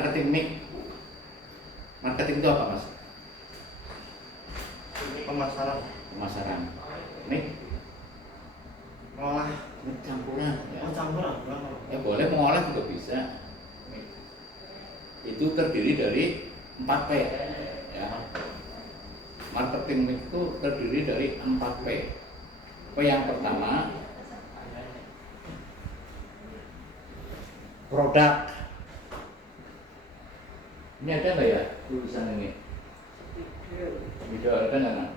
marketing mix. Marketing itu apa, Mas? Pemasaran. Pemasaran. Mix Olah. campuran ya. Campuran. Ya boleh mengolah juga bisa. Itu terdiri dari 4P ya. Marketing mix itu terdiri dari 4P. P yang pertama produk. Ini ada nggak ya tulisan ini? Video ada nggak?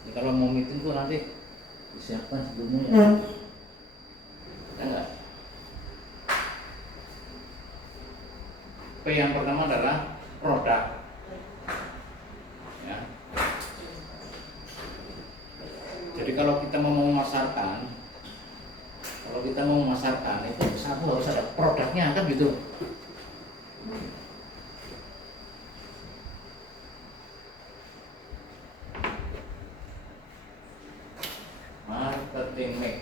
Ini kalau mau meeting tuh nanti disiapkan sebelumnya ya. Ada nggak? P yang pertama adalah produk. Ya. Jadi kalau kita mau memasarkan, itu satu harus ada produknya kan gitu. Marketing mix.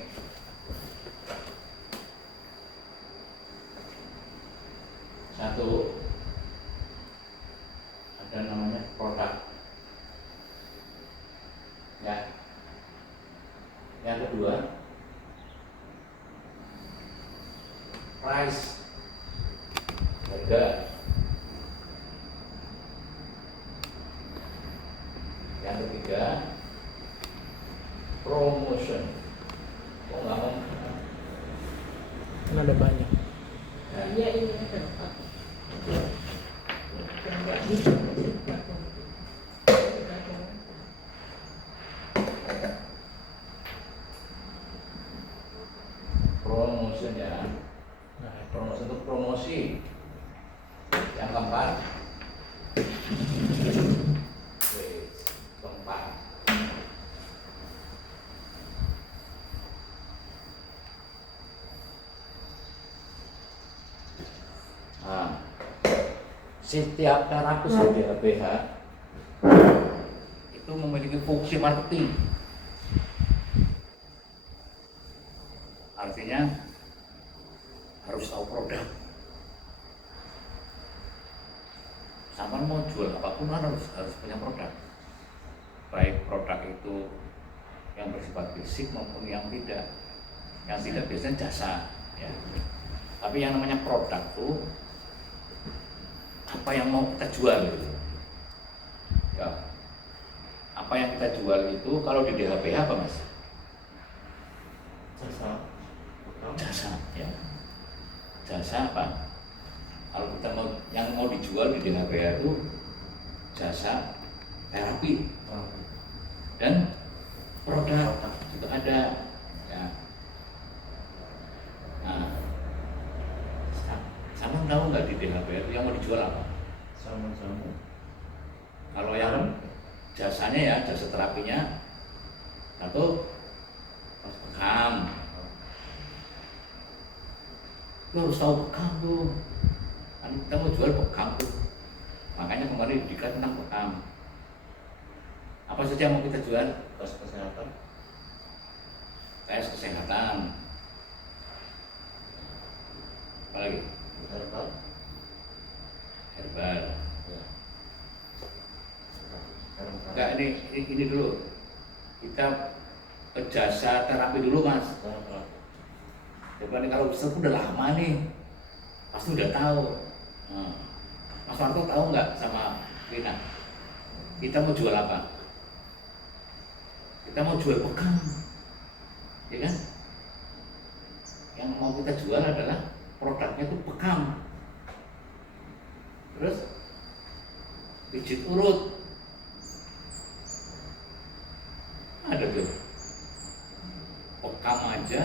Satu ada namanya produk. Ya. Yang kedua price, harga. Yang ketiga promotion. Oh nggak mau? Kan ada banyak. Iya ini ada empat. Enggak bisa. Promotion ya. Nah, promotion itu promosi. Yang keempat keempat nah, setiap terapis di HBH itu memiliki fungsi marketing. Artinya harus tahu produk. Sama mau jual apapun kan harus punya produk. Baik produk itu yang bersifat fisik maupun yang tidak. Yang tidak biasanya jasa. Ya. Tapi yang namanya produk itu apa yang mau kita jual gitu. Ya. Apa yang kita jual itu kalau di DHBH apa Mas? Jasa ya. Jasa apa? Kalau kita yang mau dijual di DHBH itu jasa terapi dan produk juga ada ya. Nah, sama tahu nggak di DHBH itu yang mau dijual apa? Sama-sama. Kalau yang jasanya ya jasa terapinya satu bekam. Lu harus tahu bekam tuh. Kan kita mau jual bekam tuh. Makanya kemarin dikatakan tentang bekam. Apa saja yang mau kita jual? Tes kesehatan. Tes kesehatan. Apa lagi? Herbal. Herbal. Ya. Enggak, ini dulu. Kita ke jasa terapi dulu Mas. Coba nih kalau Ustaz udah lama nih, pasti udah tahu. Nah, Mas Marto tahu nggak sama Rina? Kita mau jual apa? Kita mau jual bekam, ya kan? Yang mau kita jual adalah produknya itu bekam. Terus pijit urut, ada tuh. Bekam aja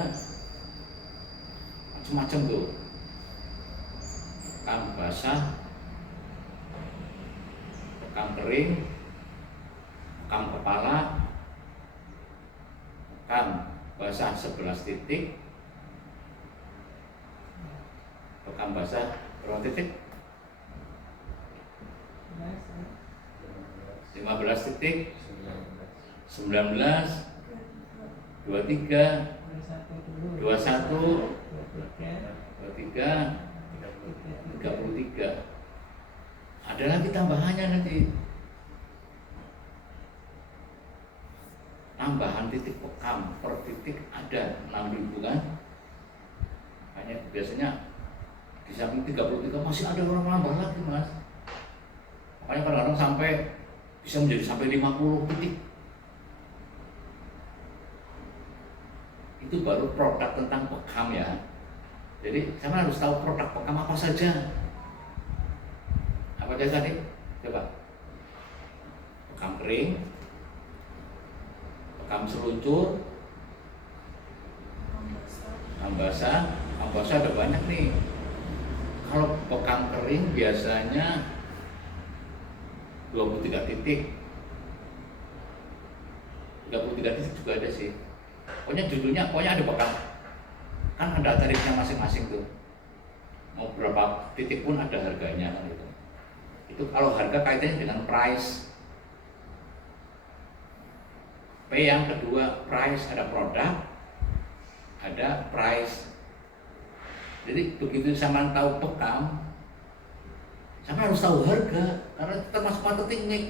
macam-macam tuh. Bekam basah, bekam kering, bekam kepala, bekam basah 11 titik, bekam basah berapa titik? 15 titik, 19, 23, 21, 23, 23, 33. Ada lagi tambahannya nanti. Tambahan titik pekam per titik ada 6.000 kan. Hanya biasanya di samping 33 masih ada orang nambah lagi mas. Makanya kadang-kadang sampai bisa menjadi sampai 50 titik. Itu baru produk tentang pekam ya. Jadi sama harus tahu produk pekam apa saja. Apa aja tadi? Coba. Pekam kering, pekam seluncur, pekam basah. Pekam basah ada banyak nih. Kalau pekam kering biasanya 23 titik. 33 titik juga ada sih. Pokoknya judulnya, pokoknya ada pekam. Kan ada tarifnya masing-masing tuh. Mau berapa titik pun ada harganya kan gitu. Itu kalau harga kaitannya dengan price. P yang kedua price, ada produk, ada price. Jadi begitu sama tahu pekam, sama harus tahu harga karena termasuk marketing nih.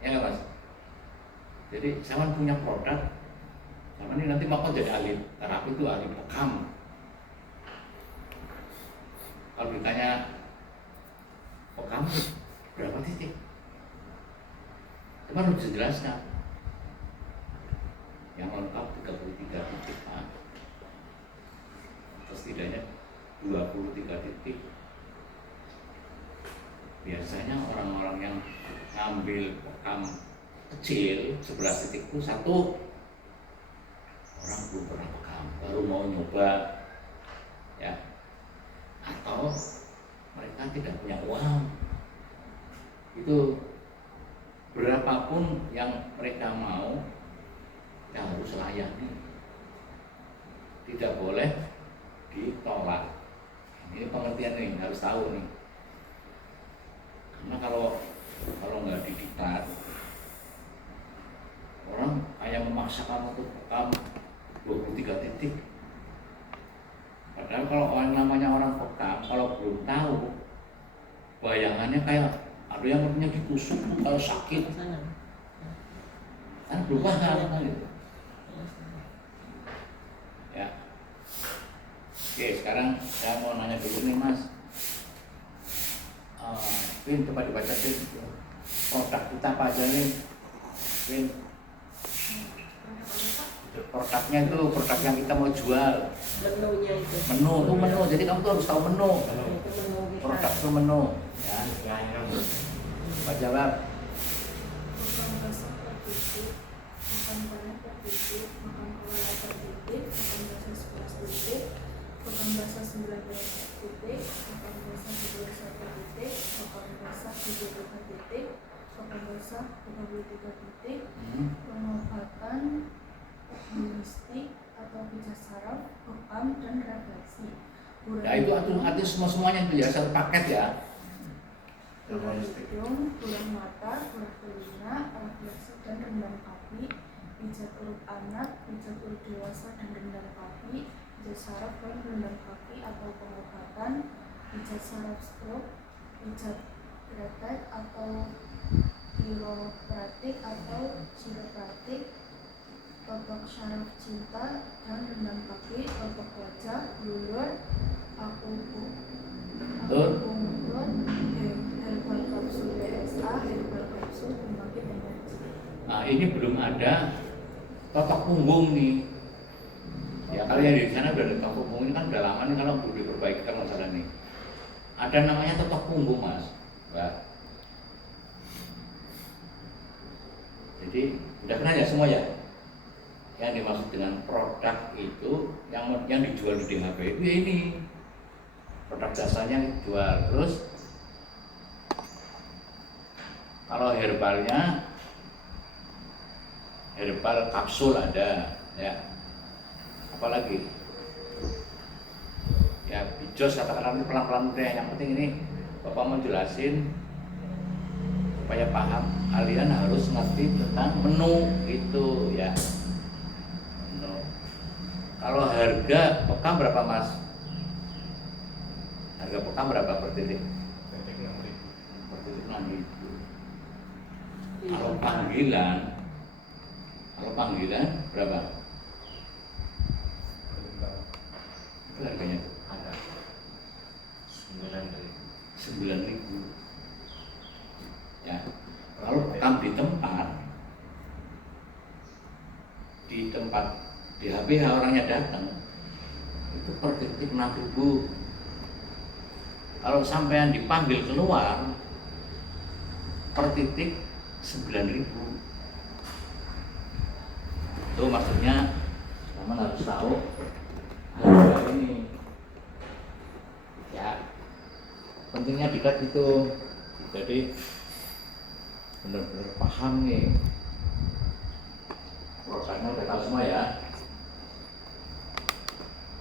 Ya nggak mas? Jadi sama punya produk, sama ini nanti mau jadi ahli terapi itu ahli pekam. Kalau ditanya pekam berapa titik? Cuma harus dijelaskan. Yang lengkap 33 titik, Pak. Atau setidaknya 23 titik. Biasanya orang-orang yang ngambil pekam kecil 11 titik itu satu orang belum pernah pekam, baru mau nyoba, ya. Atau mereka tidak punya uang. Itu berapapun yang mereka mau, kita harus layani. Tidak boleh ditolak. Ini pengertian nih, harus tahu nih. Karena kalau nggak didiktat, orang kayak memaksakan untuk pekam 23 titik. Padahal kalau orang namanya orang pekam, kalau belum tahu, bayangannya kayak ada yang punya ditusuk kalau sakit, kan belum paham kan gitu. Ya. Oke, sekarang saya mau nanya dulu nih mas. Vin, coba dibaca Vin. Produk kita apa aja nih? Vin. Produknya itu produk yang kita mau jual. Menunya itu. Menu. Jadi kamu tuh harus tahu menu. Itu menu kita. Produk itu menu. Ya. Pak jawab. Makan basah per titik, makan panen per titik, makan kelapa per titik, makan basah 11 titik, makan basah 19 titik, makan basah 21 titik, makan basah 22 titik, makan basah 23 titik, pengobatan domestik atau pijat saraf, pekam dan refleksi. Ya itu arti semuanya itu ya satu paket ya. Kurang hidung, kurang mata, kurang telinga, refleksi dan rendam kaki, pijat urut anak, pijat urut dewasa dan rendam kaki, pijat saraf dan rendam kaki atau pengobatan, pijat saraf stroke, pijat kretek atau kiropraktik atau chiropractic, totok syaraf cinta dan rendam kaki, totok wajah, lulur, akupunktur, herbal kapsul PSA, herbal kapsul pembangkit energi. Nah ini belum ada totok punggung nih. Ya kalian di sana udah ada totok punggung ini kan udah lama nih kalau belum diperbaiki kan masalah nih. Ada namanya totok punggung mas, Mbak. Jadi udah kenal ya semua ya. Yang dimaksud dengan produk itu yang dijual di DHP itu ya ini produk jasanya yang dijual. Terus kalau herbalnya herbal kapsul ada ya, apalagi ya bijos katakanlah ini pelan-pelan deh. Yang penting ini Bapak mau jelasin supaya paham, kalian harus ngerti tentang menu itu ya. Menu. Kalau harga pekam berapa mas? Harga pekam berapa per titik? Titik 6.000. Per titik 6.000. Kalau panggilan berapa? Itu harganya Ada 9.000. 9.000. Ya. Kalau pekam di tempat di HPH orangnya datang itu per titik 6.000. Kalau sampean dipanggil keluar per titik 9.000. Itu maksudnya teman harus tahu harga ini. Ya, pentingnya dikat itu. Jadi benar-benar paham nih. Produknya udah tahu semua ya.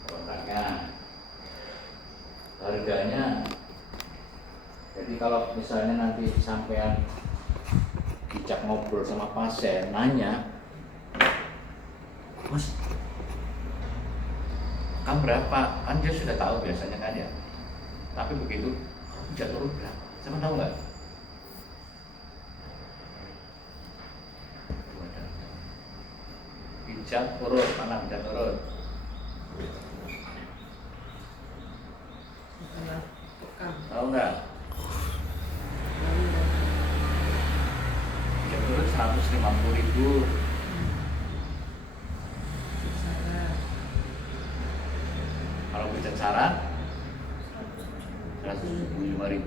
Produknya, harganya. Jadi kalau misalnya nanti sampean dijak ngobrol sama pasien, nanya, Mas, kan berapa? Kan dia sudah tahu biasanya kan ya. Tapi begitu, pijat turun berapa? Sama tahu nggak? Pijat turun, mana pijat turun? Setelah pekam. Tahu nggak? Pijat turun 150.000. Salah. Kalau pijat saran 175.000.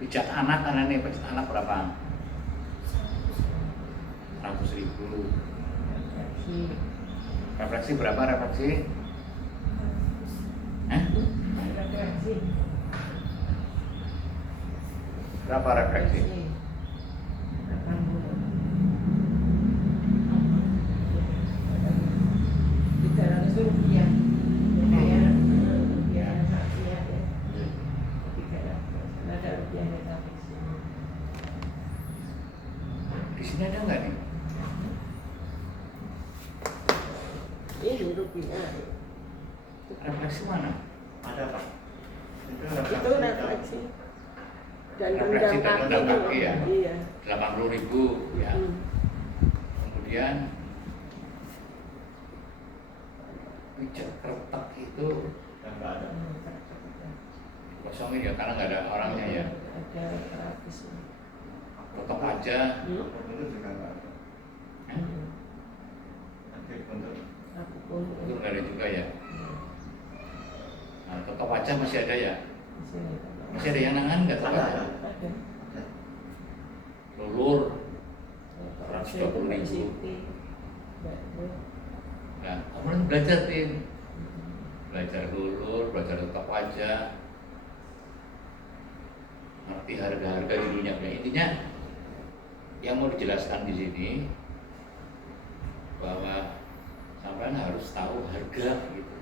Pijat anak kan ini, pijat anak berapa? 100.000. Refleksi berapa refleksi? Refleksi. Berapa refleksi? 300 rupiah. Bayar rupiah saksi ya. 300. Ada rupiahnya tapi sini. Di sini ada nggak nih? Ini rupiah. Refleksi mana? Ada Pak. Itu refleksi. Dan Refleksi dan undang undang kaki ya? Iya. 80.000 ya. Kemudian pijat kertak itu Yang nggak ada. kosongin ya karena nggak ada orangnya ya. Ada gratis. Tetap aja. Aku itu juga nggak ada. Nanti untuk Aku pun Itu nggak ada juga ya. Nah, tetap aja masih ada ya. Masih ada yang nangan nggak tetap aja? ada. Lulur 120.000. Nah, kamu nanti belajar tim. Belajar lulur, belajar tetap aja. Ngerti harga-harga di dunia. Ya, intinya yang mau dijelaskan di sini bahwa sampean harus tahu harga gitu.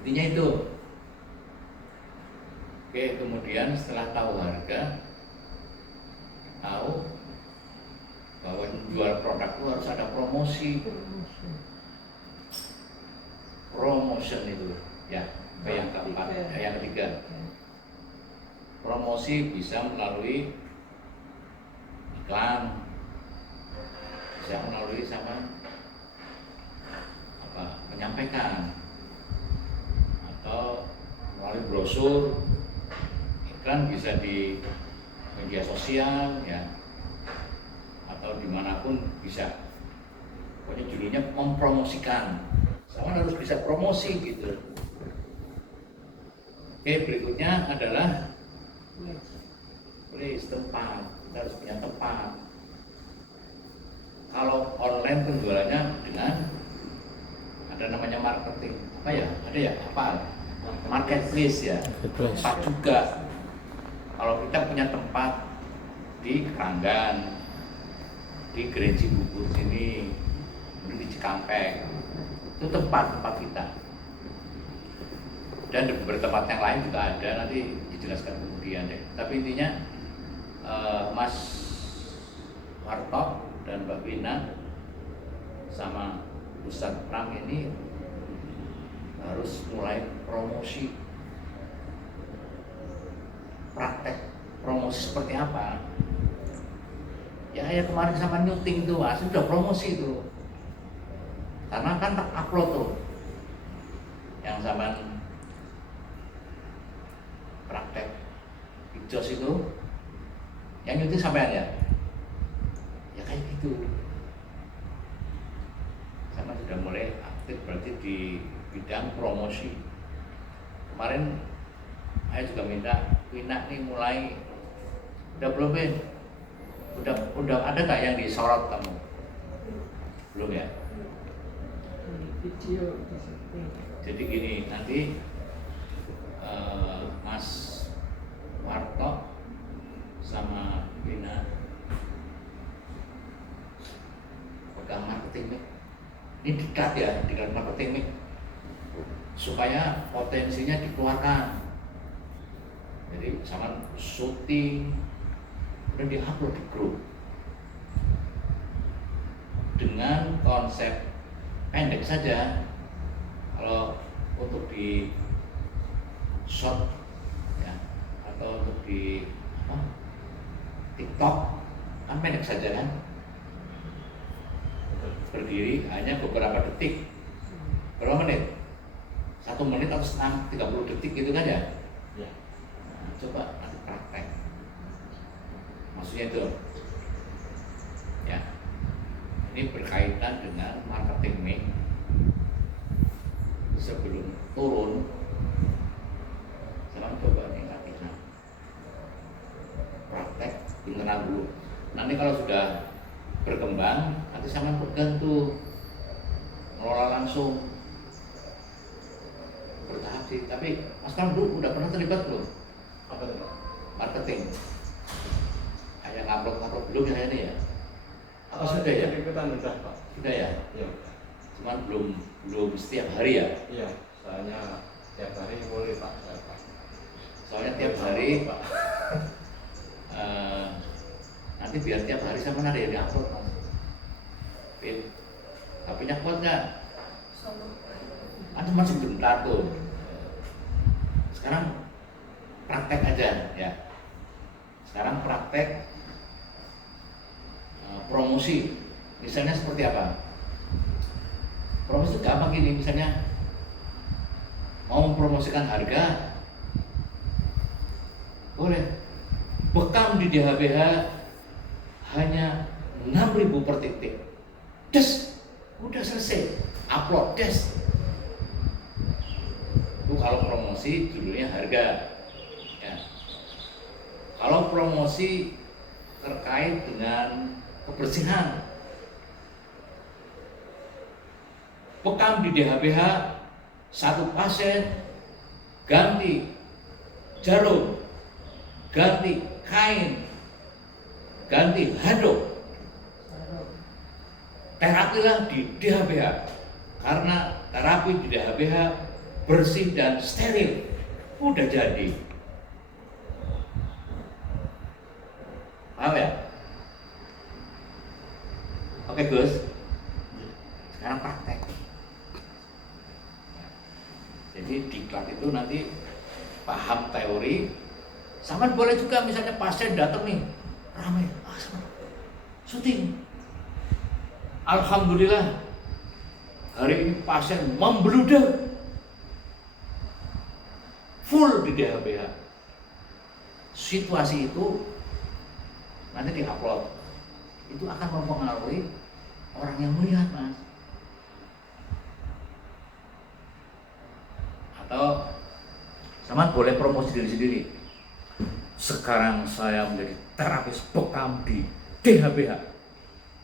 Intinya itu. Oke, kemudian setelah tahu harga, tahu bahwa jual produk itu harus ada promosi. Promotion itu ya. Yang keempat, yang ketiga. Promosi bisa melalui iklan, bisa melalui sama menyampaikan atau melalui brosur. Iklan bisa di media sosial ya, atau dimanapun bisa. Pokoknya judulnya mempromosikan. Sama harus bisa promosi gitu. Oke, berikutnya adalah please tempat. Kita harus punya tempat. Kalau online penjualannya dengan ada namanya marketing. Apa ya? Ada ya? Apa? Marketplace ya. Tempat juga. Kalau kita punya tempat di Keranggan, di Gereji Bubur sini, di Cikampek, itu tempat-tempat kita. Dan di beberapa tempat yang lain juga ada, nanti dijelaskan kemudian deh. Tapi intinya Mas Wartok dan Mbak Wina sama Ustadz Pram ini harus mulai promosi. Praktek promosi seperti apa? Ya kemarin sama nyuting itu, sudah promosi itu. Karena kan upload tuh yang zaman praktek Jos itu yang nyuting sampean ya kayak gitu. Sama sudah mulai aktif berarti di bidang promosi. Kemarin saya juga minta Wina nih mulai, udah belum Ben? Udah ada nggak yang disorot kamu? Belum ya? Video di situ. Jadi gini, nanti Mas Warto sama Wina pegang marketing nih. Ini dikat marketing nih, supaya potensinya dikeluarkan. Jadi sama syuting dan diupload di grup dengan konsep pendek saja. Kalau untuk di short ya, atau untuk di TikTok kan pendek saja kan, berdiri hanya beberapa detik, berapa menit, 1 menit atau setengah 30 detik gitu kan ya. Ya. Nah, coba nanti praktek, maksudnya itu ya, ini berkaitan dengan marketing mic. Sebelum turun saya coba nih latihan praktek internal dulu. Nanti kalau sudah berkembang, nanti sama pegang tuh ngelola langsung bertahap sih. Tapi Mas Kam dulu udah pernah terlibat belum? Apa itu? Marketing kayak ngupload belum ya ini ya? Apa sudah ya? Ikutan udah Pak. Sudah ya? Iya. Cuman belum setiap hari ya? Iya, soalnya tiap hari boleh Pak. Soalnya tiap hari Pak. nanti biar tiap hari sama ada yang diupload Mas. Pin, HP-nya kuat nggak? Kan cuma sebentar tuh. Sekarang praktek aja ya. Sekarang praktek promosi. Misalnya seperti apa? Promosi itu gampang gini, misalnya mau mempromosikan harga, boleh. Bekam di DHBH hanya 6.000 per titik. Des, udah selesai. Upload des. Itu kalau promosi judulnya harga. Ya. Kalau promosi terkait dengan kebersihan, bekam di DHBH 1 pasien ganti jarum, ganti kain, ganti handuk. Terapilah di DHBH karena terapi di DHBH bersih dan steril. Udah jadi. Paham ya? Oke Gus. Sekarang praktek. Jadi diklat itu nanti paham teori, sama boleh juga misalnya pasien datang nih ramai, sama syuting. Alhamdulillah hari ini pasien membludak full di DHBH. Situasi itu nanti diupload, itu akan mempengaruhi orang yang melihat Mas. Atau sama boleh promosi diri sendiri. Sekarang saya menjadi terapis bekam di DHBH.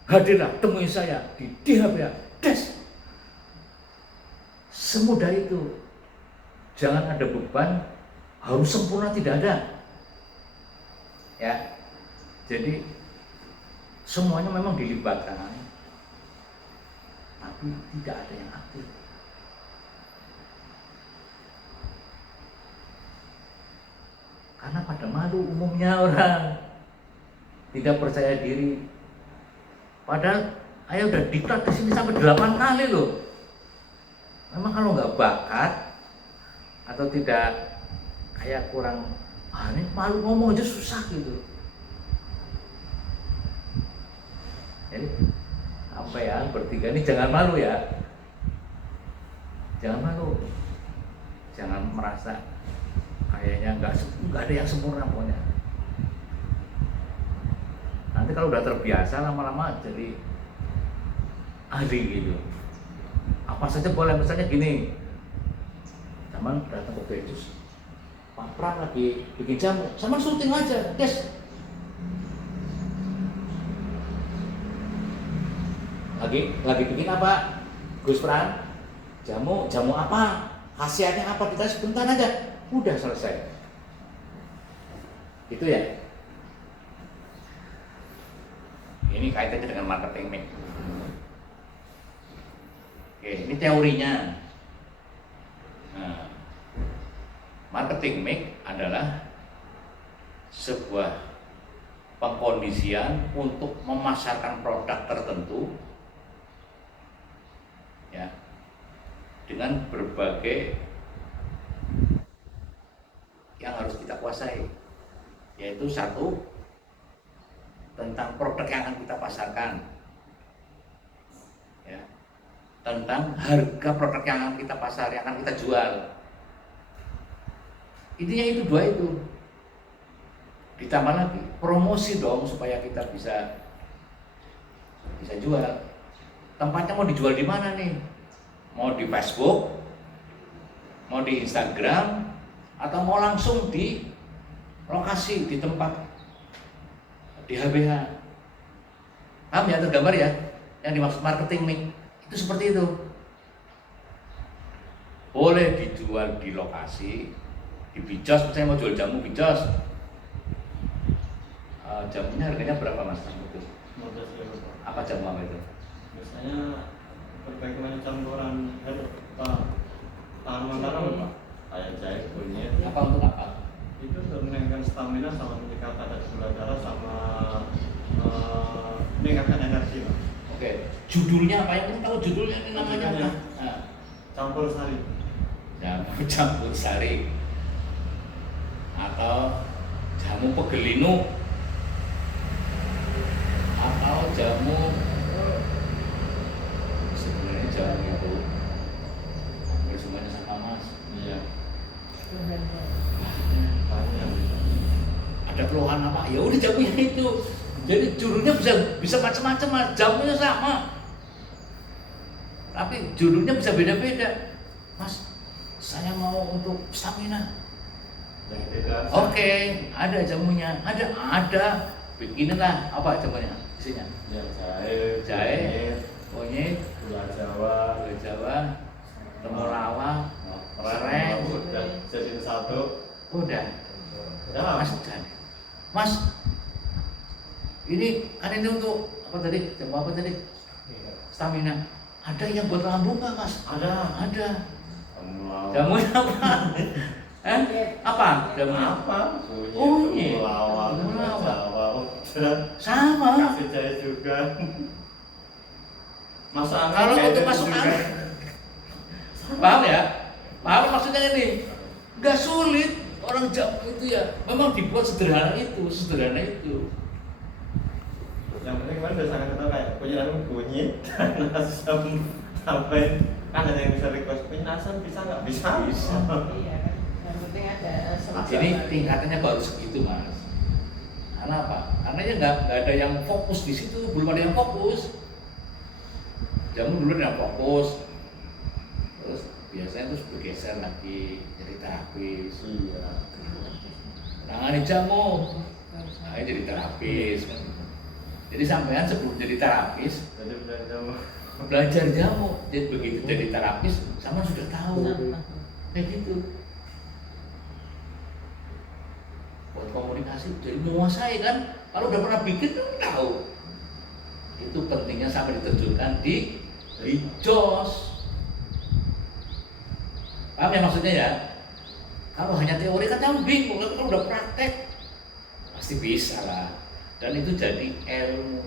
Hadirlah temui saya di DHBH. Des. Semudah itu. Jangan ada beban, harus sempurna, tidak ada. Ya. Jadi semuanya memang dilibatkan, tapi tidak ada yang aktif. Karena pada malu umumnya orang, tidak percaya diri. Padahal Saya udah diklat di sini sampai 8 kali loh. Memang kalau nggak bakat atau tidak kayak kurang, ini malu ngomong aja susah gitu. Jadi sampean bertiga ini jangan malu ya. Jangan malu. Jangan merasa kayaknya nggak ada yang sempurna pokoknya. Nanti kalau udah terbiasa lama-lama jadi ahli gitu. Apa saja boleh, misalnya gini. Zaman datang ke Becus, Pak Pram lagi bikin jamu, sama syuting aja, guys. Lagi bikin apa, Gus Pram? Jamu apa? Khasiatnya apa? Kita sebentar aja, udah selesai. Gitu ya. Ini kaitannya dengan marketing mix. Oke, ini teorinya. Nah, marketing mix adalah sebuah pengkondisian untuk memasarkan produk tertentu ya dengan berbagai yang harus kita kuasai, yaitu satu, tentang produk yang akan kita pasarkan ya, tentang harga produk yang akan kita pasar, yang akan kita jual. Intinya itu dua itu. Ditambah lagi promosi dong supaya kita bisa jual. Tempatnya mau dijual di mana nih? Mau di Facebook, mau di Instagram, atau mau langsung di lokasi, di tempat, di HBH. Paham ya, tergambar ya? Yang dimaksud marketing mix itu seperti itu. Boleh dijual di lokasi, di Bicos, misalnya mau jual jamu Bicos. Jamunya harganya berapa Mas? 15.000. Apa jamu apa itu? Biasanya berbagai macam campuran tanaman-tanaman Pak. Kayak jahe, kunyit. Apa untuk apa? Itu untuk meningkatkan stamina sama meningkatkan kadar gula darah sama meningkatkan energi Pak. Oke, judulnya apa? Yang tahu judulnya ini namanya apa? Nah, Campur sari. jamu campur sari atau jamu pegelinu atau jamu, sebenarnya jamu itu hampir semuanya sama Mas. Iya. Tuhan. Banyak. Ada keluhan apa? Ya udah jamunya itu. Jadi judulnya bisa macam-macam Mas. Jamunya sama, tapi judulnya bisa beda-beda. Mas, saya mau untuk stamina. Yang tidak. Oke, ada jamunya, ada. Bikinilah apa jamunya, isinya? Ya, Jahe, kunyit, gula Jawa, gula Jawa, temulawak, serai. udah jadi satu. Udah. Ya, Mas, Mas, ini kan ini untuk apa tadi? Jamu apa tadi? Stamina. Ada yang buat lambung nggak Mas? ada. Jamunya apa? Apa jamunya? Apa? Kunyit. Temulawak, gula Jawa, udah. Sama. Kasih jahe juga. Masuk angin. Kalau kayak untuk gitu masuk juga. angin, paham ya? Paham maksudnya ini? Nggak sulit. Orang jamu itu ya memang dibuat sederhana itu. Yang penting kemarin udah sangat tahu kayak kunyit dan asam sampai kan ada yang bisa request kunyit asam bisa nggak? Bisa. Iya kan. Yang penting ada Ini tingkatannya baru segitu Mas. Karena apa? Karena ya nggak ada yang fokus di situ, belum ada yang fokus. Jamu dulu ada yang fokus, terus biasanya terus bergeser lagi jadi terapis. Iya. Tangani jamu, ayo jadi terapis. Jadi sampean sebelum jadi terapis Jadi udah jamu. belajar jamu, jadi begitu jadi terapis sama sudah tahu kayak gitu. Buat komunikasi jadi menguasai kan, kalau udah pernah bikin kan tahu. Itu pentingnya sampai diterjunkan di Jos. Paham ya maksudnya ya? Kalau hanya teori kan kamu bingung, tapi kalau udah praktek pasti bisa lah. Dan itu jadi ilmu.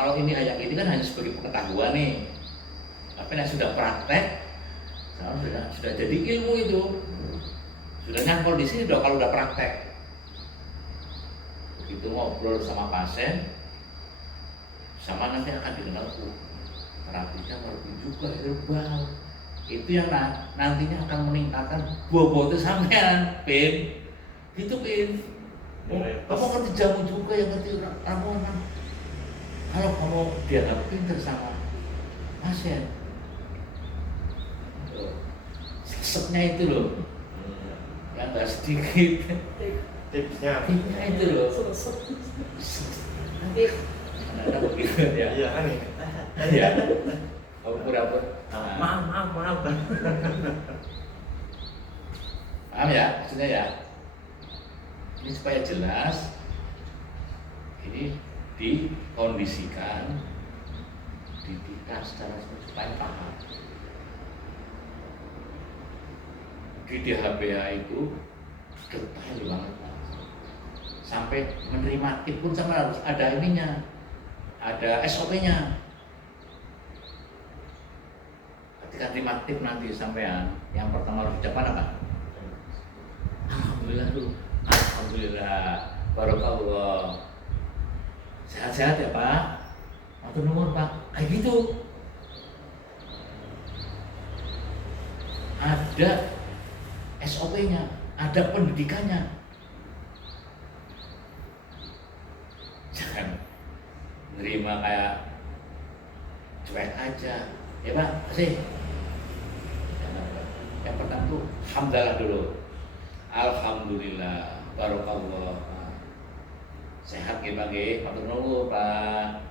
kalau ini kayak gini kan hanya sebagai pengetahuan nih. Tapi yang sudah praktek, sudah jadi ilmu itu. Sudah nyangkul di sini kalau udah praktek. Begitu ngobrol sama pasien, sama nanti akan dikenal terapinya ngerti juga herbal. Itu yang nantinya akan meningkatkan bobotnya sampean, Pin. Gitu, Pin. Kamu ngerti jamu juga, yang ngerti ramuan. Kalau kamu dianggap pinter sama pasien, resepnya itu loh, yang nggak sedikit. Tipsnya Itu loh. Nanti ada begitu ya. iya kan nih Iya. Kamu pura-pura. maaf Paham ya, maksudnya ya. Ini supaya jelas. Ini dikondisikan, dididik secara supaya paham. Di DHBA itu detail banget, sampai menerima tip pun sama harus ada ininya, ada SOP-nya. Ketika terima tip nanti sampean, yang pertama harus ucapan apa? Alhamdulillah dulu. Alhamdulillah, barakallah. Sehat-sehat ya Pak. Matur nuwun Pak. Kayak gitu. Ada SOP-nya, ada pendidikannya. Jangan nerima kayak cuek aja. Ya Pak, kasih. Yang pertama tuh hamdalah dulu. Alhamdulillah, barakallah. Sehat nggih Pak nggih, matur nuwun Pak.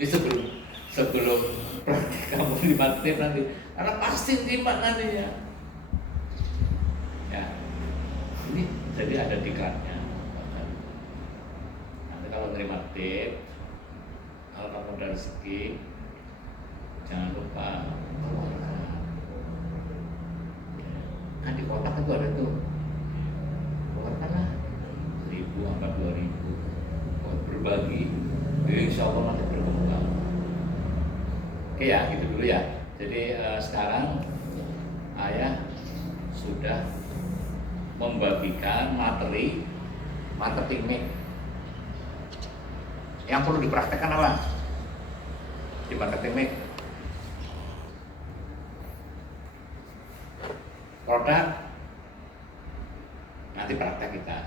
Ini sebelum praktik kamu dimatiin nanti, karena pasti terima nanti ya. Ya, ini jadi ada diklatnya. Nanti kalau terima tip, kalau kamu ada rezeki, jangan lupa keluarkan. Kan di kotak itu ada tuh, keluarkanlah 1.000 sampai 2.000 buat berbagi. Insya Allah nanti berkembang. Oke ya, gitu dulu ya. Jadi sekarang ayah sudah membagikan materi marketing mix. Yang perlu dipraktekkan apa? Di marketing mix. Produk nanti praktek kita.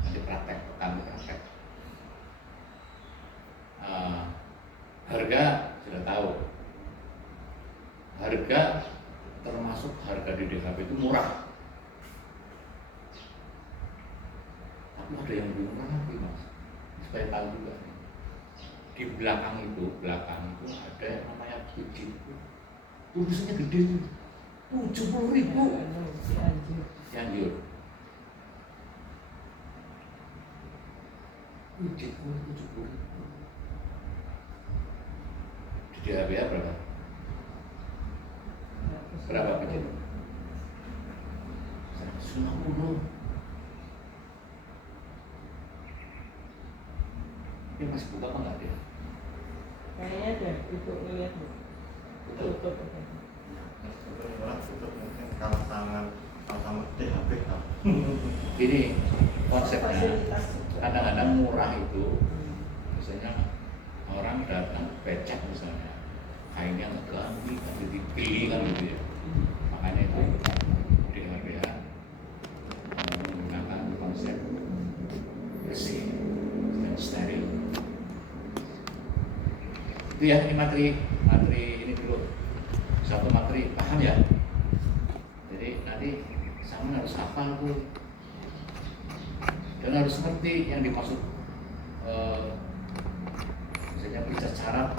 Nanti praktek, kami praktek. Harga sudah tahu. Harga termasuk harga di DKP itu murah. Tapi ada yang lebih murah lagi Mas. Supaya tahu juga. Di belakang itu ada yang namanya biji. Tulisannya gede. 70.000. Cianjur. Biji 70.000. Di DHBA berapa? Berapa biji? 150. Ini masih buka apa enggak dia? Kayaknya ada, itu lihat bu. Tutup. tutup mungkin kalau sama DHBA. Ini konsepnya Fasilitas juga. kadang-kadang murah itu, misalnya orang datang becek misalnya, kainnya ganti, dipilih kan gitu ya. Makanya itu DHBA menggunakan konsep bersih dan steril. Itu ya, ini materi ini dulu. Satu materi, paham ya? Jadi nanti sama harus hafal tuh. Dan harus ngerti yang dimaksud misalnya periksa syarat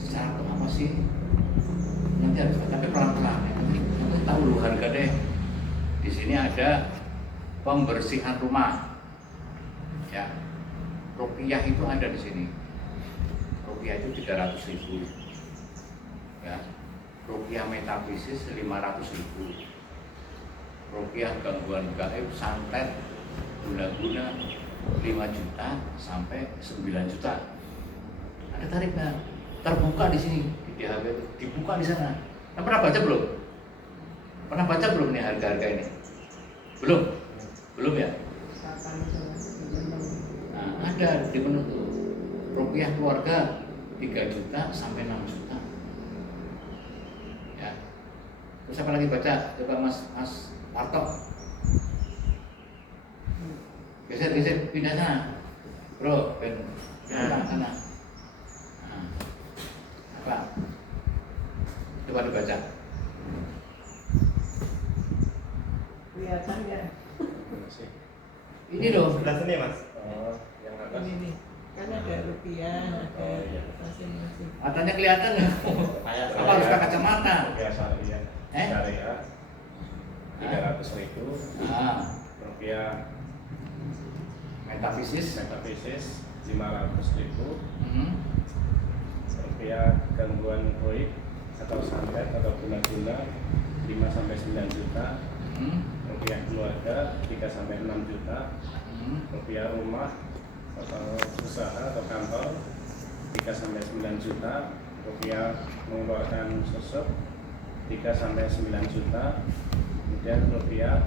itu apa sih? Nanti harus tapi pelan-pelan ya. Nanti tahu lu harga deh. Di sini ada pembersihan rumah. Ya. Rupiah itu ada di sini. Rupiah itu 300.000. Ya. Rupiah metafisis 500.000. Rupiah gangguan gaib santet guna-guna 5 juta sampai 9 juta. Ada tarifnya, terbuka di sini di DHB itu, dibuka di sana. Nah, pernah baca belum? Pernah baca belum nih harga-harga ini? Belum? Belum ya? Nah, ada di menu tuh. Rupiah keluarga 3 juta sampai 6 juta. Ya. Terus apa lagi baca? Coba Mas Warto. Geser pindah sana. Bro, pindah sana. Nah, apa? Coba dibaca. Kelihatan ya? Ini loh. Sebelah sini mas. Oh, yang atas. Ini nih. Kan ada rupiah, ada masing-masing. Matanya kelihatan nggak? Kayak Apa harus pakai kacamata? Rupiah syariah. Syariah 300.000. Rupiah Metafisis. 500.000. Rupiah gangguan proyek atau santet atau guna-guna 5 sampai 9 juta. Rupiah keluarga 3 sampai 6 juta. Rupiah rumah atau usaha atau kantor 3 sampai 9 juta. Rupiah mengeluarkan susuk 3 sampai 9 juta. Kemudian rupiah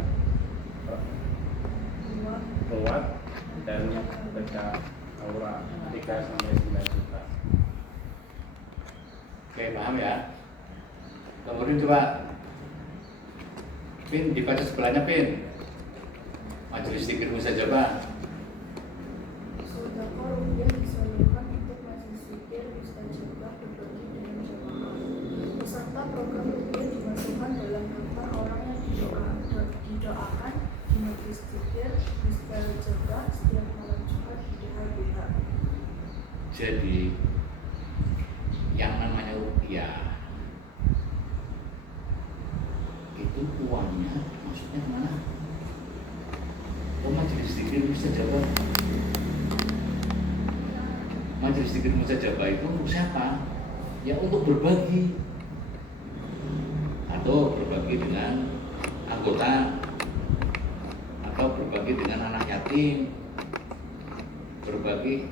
ruwat dan beca aura 3 sampai 9 juta. Oke, paham ya? Kemudian coba Pin dibaca sebelahnya Pin. Majelis Zikir Mustajabah. Sedekah rupiah disalurkan untuk majelis zikir mustajabah berbagi dengan jamaah. Peserta program rupiah dimasukkan dalam daftar orang yang didoakan di majelis zikir mustajabah setiap malam Jumat di DHBH. Jadi yang namanya rupiah itu uangnya maksudnya kemana? Oh, majelis zikir mustajabah. Majelis zikir mustajabah itu untuk siapa? Ya untuk berbagi atau berbagi dengan anggota atau berbagi dengan anak yatim, berbagi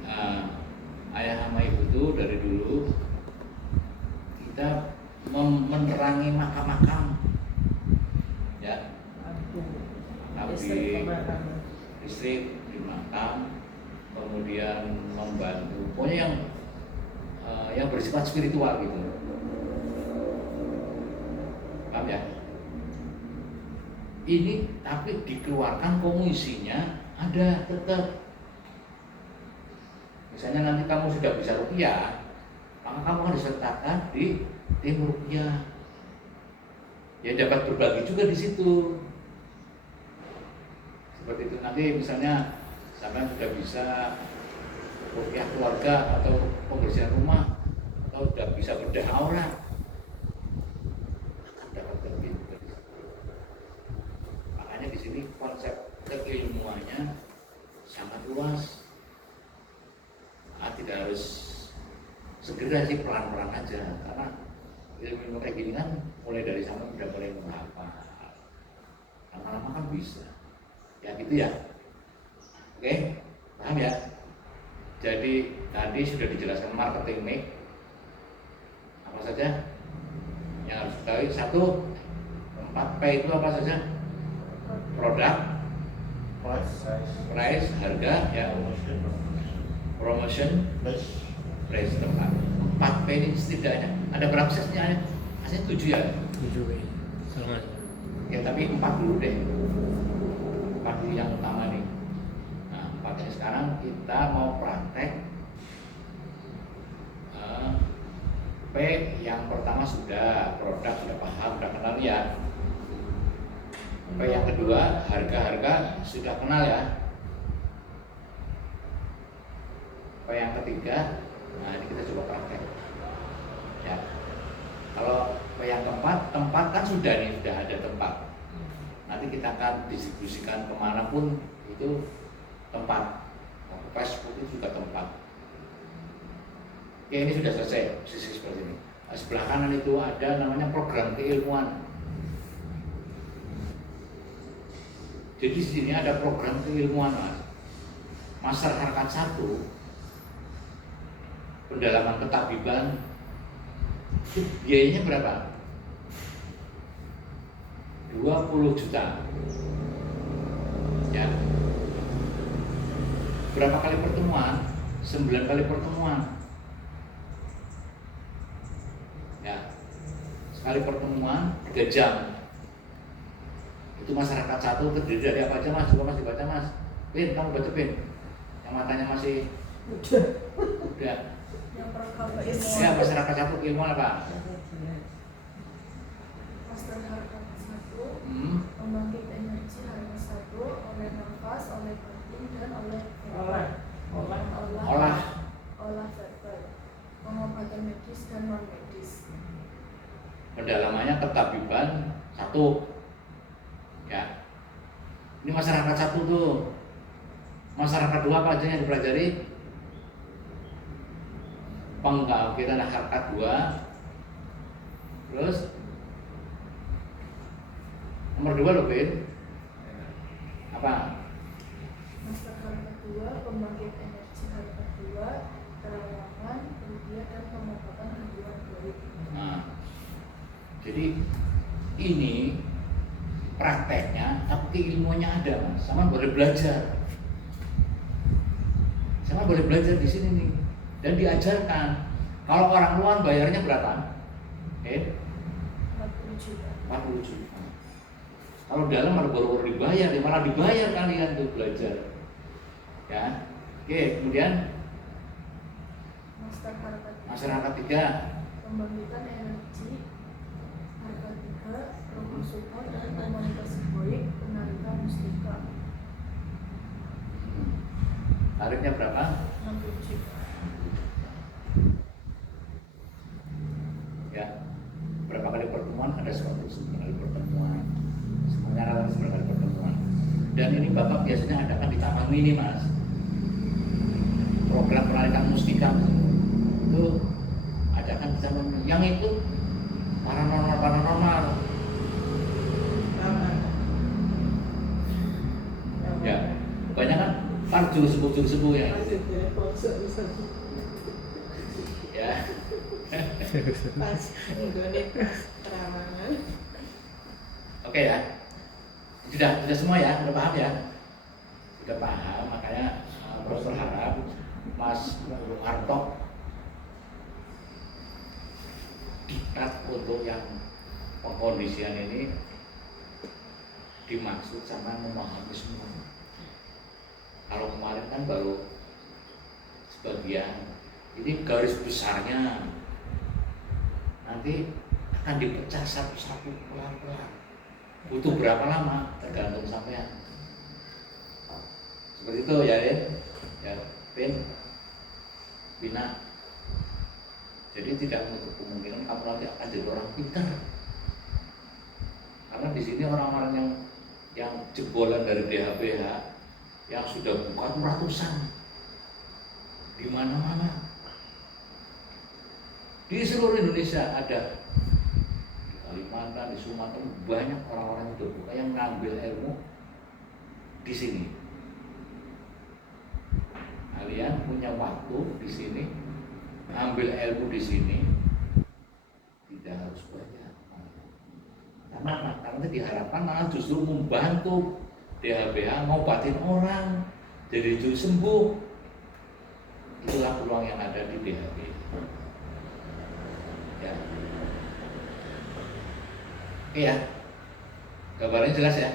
ayah sama ibu itu dari dulu kita menerangi makam-makam, ya, nabi, listrik di makam, kemudian membantu, pokoknya yang bersifat spiritual gitu, paham ya? Ini tapi dikeluarkan komisinya ada tetap. Misalnya nanti kamu sudah bisa rupiah, maka kamu harus sertakan di tim rupiah. Ya dapat berbagi juga di situ. Seperti itu nanti misalnya sampai sudah bisa rupiah keluarga atau pembersihan rumah atau sudah bisa bedah aura, akan dapat berbagi juga di situ. Makanya di sini konsep keilmuannya sangat luas. Tidak harus segera sih, pelan-pelan aja, karena ilmu kayak gini kan mulai dari sana udah mulai menghafal, lama-lama kan bisa ya gitu ya. Oke, paham ya? Jadi tadi sudah dijelaskan marketing mix apa saja yang harus diketahui. 1, 4P itu apa saja? Produk, price, harga, ya, promotion, price, tempat. 4P ini setidaknya ada berapa sesnya? Aslinya 7 ya? 7 ya, salah. Ya tapi 4 dulu deh, 4 dulu yang utama nih. Nah 4 ini sekarang kita mau praktek. P yang pertama sudah, produk sudah paham, sudah kenal ya. P yang kedua, harga sudah kenal ya. P yang ketiga, nah ini kita coba praktek ya. Kalau yang keempat, tempat kan sudah nih, sudah ada tempat. Nanti kita akan distribusikan kemanapun itu tempat. Facebook itu juga tempat. Oke, ini sudah selesai sisi seperti ini. Nah, sebelah kanan itu ada namanya program keilmuan. Jadi di sini ada program keilmuan Mas. Master Harkat 1 pendalaman ketabiban itu biayanya berapa? 20 juta. Ya. Berapa kali pertemuan? 9 kali pertemuan. Ya. Sekali pertemuan 3 jam. Itu masyarakat 1 terdiri dari apa aja Mas? Coba Mas dibaca Mas. Pin, kamu baca Pin. Yang matanya masih udah. Yang pertama Ya, masyarakat 1 keilmuan apa? Master Harkat 1, Hmm. pembangkit energi Harkat 1 oleh nafas, oleh batin, dan oleh verbal. Olah verbal, pengobatan medis dan non medis. Pendalamannya ketabiban 1. Ya. Ini masyarakat 1 tuh. Masyarakat 2 apa aja yang dipelajari? Pengkafiran harkat 2. Terus nomor 2 loh Ben. Apa? Master Harkat 2, pembangkit energi Harkat 2, terawangan, rupiah, dan pengobatan gangguan gaib. Nah, jadi ini prakteknya, tapi ilmunya ada Mas. Sama boleh belajar. Sama boleh belajar di sini nih dan diajarkan. Kalau orang luar bayarnya berapa? 40 juta. 40 juta. Kalau dalam malah baru dibayar, malah dibayar kalian tuh belajar. Ya. Oke, kemudian Master Harkat 3, masyarakat 3. pembangkitan energi Harkat 3, roh support dan komunikasi goib, penarikan mustika. Tarifnya berapa? 60 juta. Ya. Berapa kali pertemuan? Ada 9 kali pertemuan. Semuanya rata 9 kali pertemuan. Dan ini Bapak biasanya adakan di Taman Mini Mas. Program penarikan mustika itu adakan di Taman Mini. Yang itu paranormal. Ya, kebanyakan juru sepuh ya. Ya. Pas nggone pas terawangan. Oke ya. Sudah semua ya, sudah paham ya? Sudah paham, makanya Profesor harap Mas Hartok diktat untuk yang pengkondisian ini dimaksud sama memahami semua. Kalau kemarin kan baru sebagian, ini garis besarnya nanti akan dipecah satu-satu pelan-pelan. Butuh berapa lama tergantung sampean. Seperti itu ya, ya, Pin, Bina. Jadi tidak menutup kemungkinan kamu nanti akan jadi orang pintar. Karena di sini orang-orang yang jebolan dari DHBH yang sudah buka ratusan di mana-mana. Di seluruh Indonesia ada. Kalimantan, di Sumatera banyak orang-orang yang buka yang ngambil ilmu di sini. Kalian punya waktu di sini, ambil ilmu di sini, tidak harus banyak. Karena apa? Karena diharapkan malah justru membantu DHBH ngobatin orang, jadi jujur sembuh. Itulah peluang yang ada di DHBH. Ya. Oke ya, gambarnya jelas ya.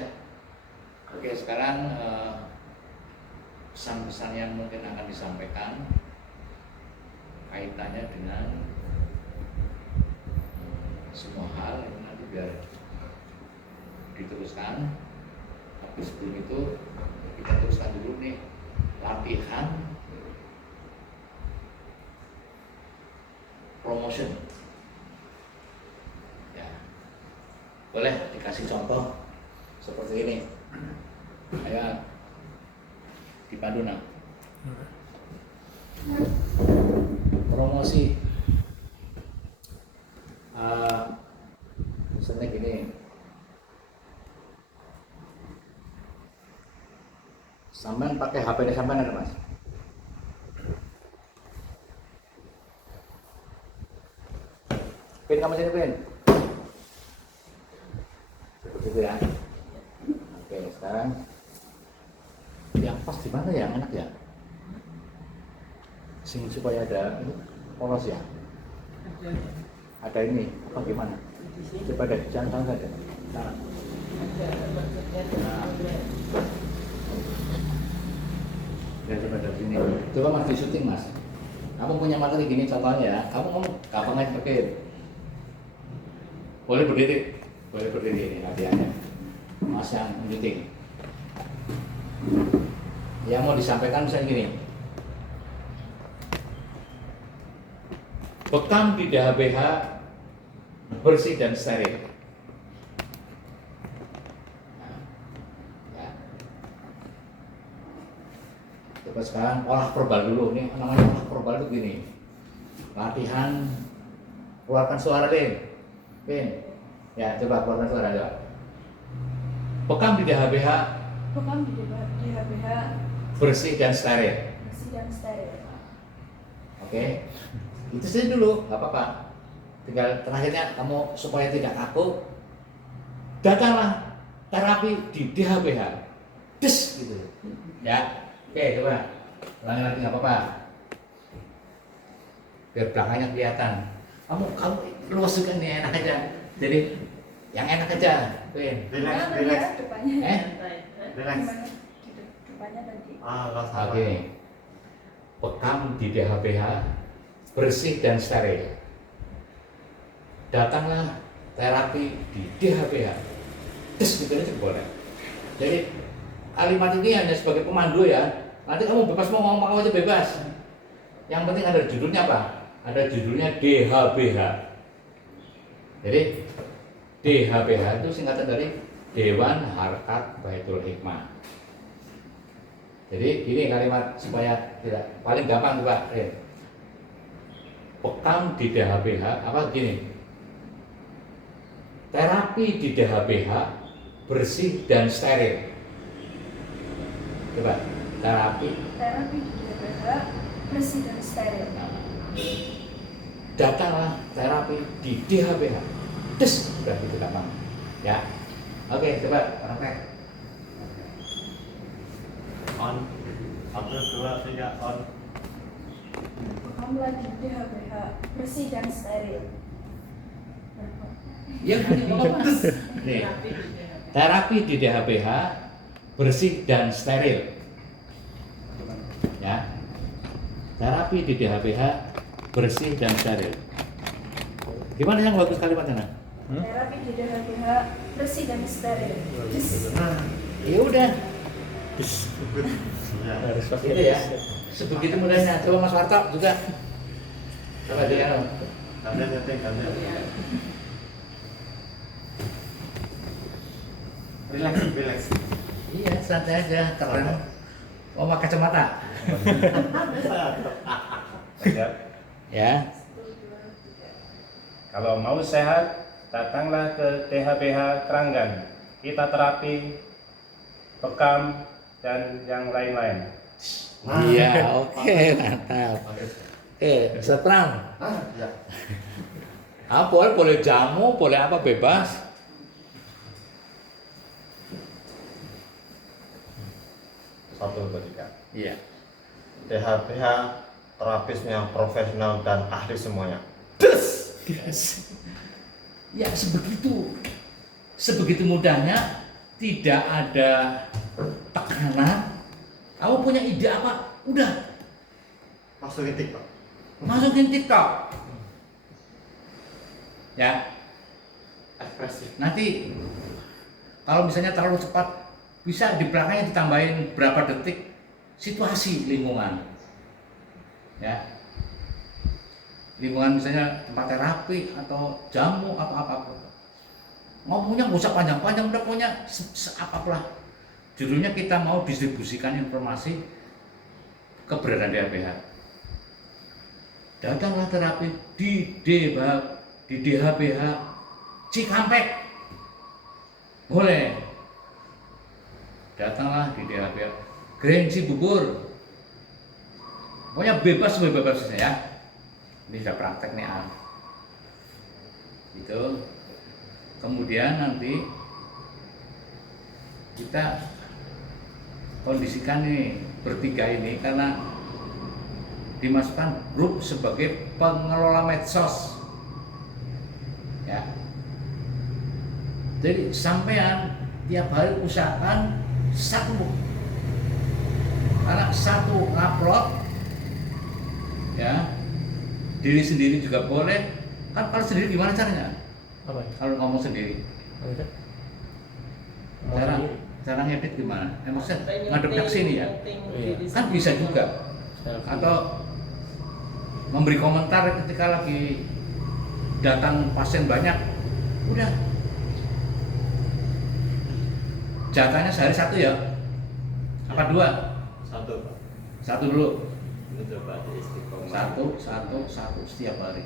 Oke, sekarang pesan-pesan yang mungkin akan disampaikan kaitannya dengan semua hal ini nanti biar diteruskan. Tapi sebelum itu kita teruskan dulu nih latihan promotion. Boleh dikasih contoh seperti ini. Ayo dipandu nak. Promosi. Misalnya gini. Sampean pakai HP ini sampean ada Mas? Pin kamu sini Pin. Seperti itu ya. Oke sekarang yang pas di mana ya enak ya? Sing supaya ada ini polos ya. Ada ini apa gimana? Coba deh jangan saja. Nah. Dan coba dari sini. Coba Mas di syuting Mas. Kamu punya materi gini contohnya ya. Kamu ngomong gampang aja pakai. Boleh berdiri ini hadiahnya. Mas yang syuting. Yang mau disampaikan misalnya gini. Bekam di DHBH bersih dan steril. Coba sekarang olah verbal dulu nih, namanya olah verbal itu gini. Latihan keluarkan suara Pin. Ya, coba keluarkan suara coba. Bekam di DHBH Bekam di DHBH bersih dan steril. bersih dan steril. Oke. Itu saja dulu, nggak apa-apa. Tinggal terakhirnya kamu supaya tidak kaku, datanglah terapi di DHBH. Des gitu. Ya. Oke, coba ulangi lagi nggak apa-apa. Biar belakangnya kelihatan. Kamu luas juga nih enak aja. Jadi yang enak aja, Pin. Relax. Depannya. Relax. Gimana? Depannya tadi. Oke. Bekam di DHBH bersih dan steril. Datanglah terapi di DHBH. Des gitu aja boleh. Jadi kalimat ini hanya sebagai pemandu ya. Nanti kamu bebas mau ngomong aja bebas. Yang penting ada judulnya apa? Ada judulnya DHBH. Jadi DHBH itu singkatan dari Dewan Harkat Baitul Hikmah. Jadi ini kalimat supaya tidak paling gampang coba. Bekam di DHBH apa gini? Terapi di DHBH bersih dan steril. Coba terapi di DHBH bersih dan steril. Datanglah terapi di DHBH. Des, udah gitu gampang. Ya. Oke, coba praktek. On. 1, 2, 3 on. Bekamlah di DHBH bersih dan steril. Ya, nih. Terapi di DHBH bersih dan steril. Ya. Terapi di DHBH bersih dan steril. Gimana yang bagus kalimatnya? Terapi di DHBH bersih dan steril. Ya udah. Harus pakai Itu ya. Sebegitu mudahnya. Coba Mas Warto juga. Coba dia. Relax. Iya, santai aja. Keren. Mau pakai kacamata? Ya. Kalau mau sehat, datanglah ke DHBH Keranggan. Kita terapi, bekam, dan yang lain-lain. Iya, oke, mantap. Oke, seterang. Ya. Boleh jamu, boleh apa bebas. 1, 2, 3. Iya. DHBH terapisnya profesional dan ahli semuanya. Yes. Ya sebegitu mudahnya, tidak ada tekanan. Kamu punya ide apa? Udah Masukin TikTok. masukin TikTok. Ya. Ekspresif. Nanti kalau misalnya terlalu cepat, bisa di belakangnya ditambahin berapa detik situasi lingkungan. Ya. Lingkungan misalnya tempat terapi atau jamu apa-apa. Ngomongnya nggak usah panjang-panjang, udah pokoknya apalah. Judulnya kita mau distribusikan informasi keberadaan DHBH. Datanglah terapi di DHBH Cikampek. Boleh. Datanglah di DHBH gengsi bubur. Pokoknya bebas-bebasnya ya. Ini sudah praktek nih Al. Gitu. Kemudian nanti kita kondisikan nih bertiga ini karena dimasukkan grup sebagai pengelola medsos ya. Jadi sampean tiap hari usahakan satu, karena satu upload ya, diri sendiri juga boleh. Kan kalau sendiri gimana caranya? Apa? Kalau ngomong sendiri cara ngedit gimana? Maksudnya ngadep ke sini ya, kan bisa juga. Atau memberi komentar ketika lagi datang pasien banyak, udah jatahnya sehari satu ya, apa dua? Satu Pak. Satu dulu, Itu Pak di Istiqomah. satu setiap hari.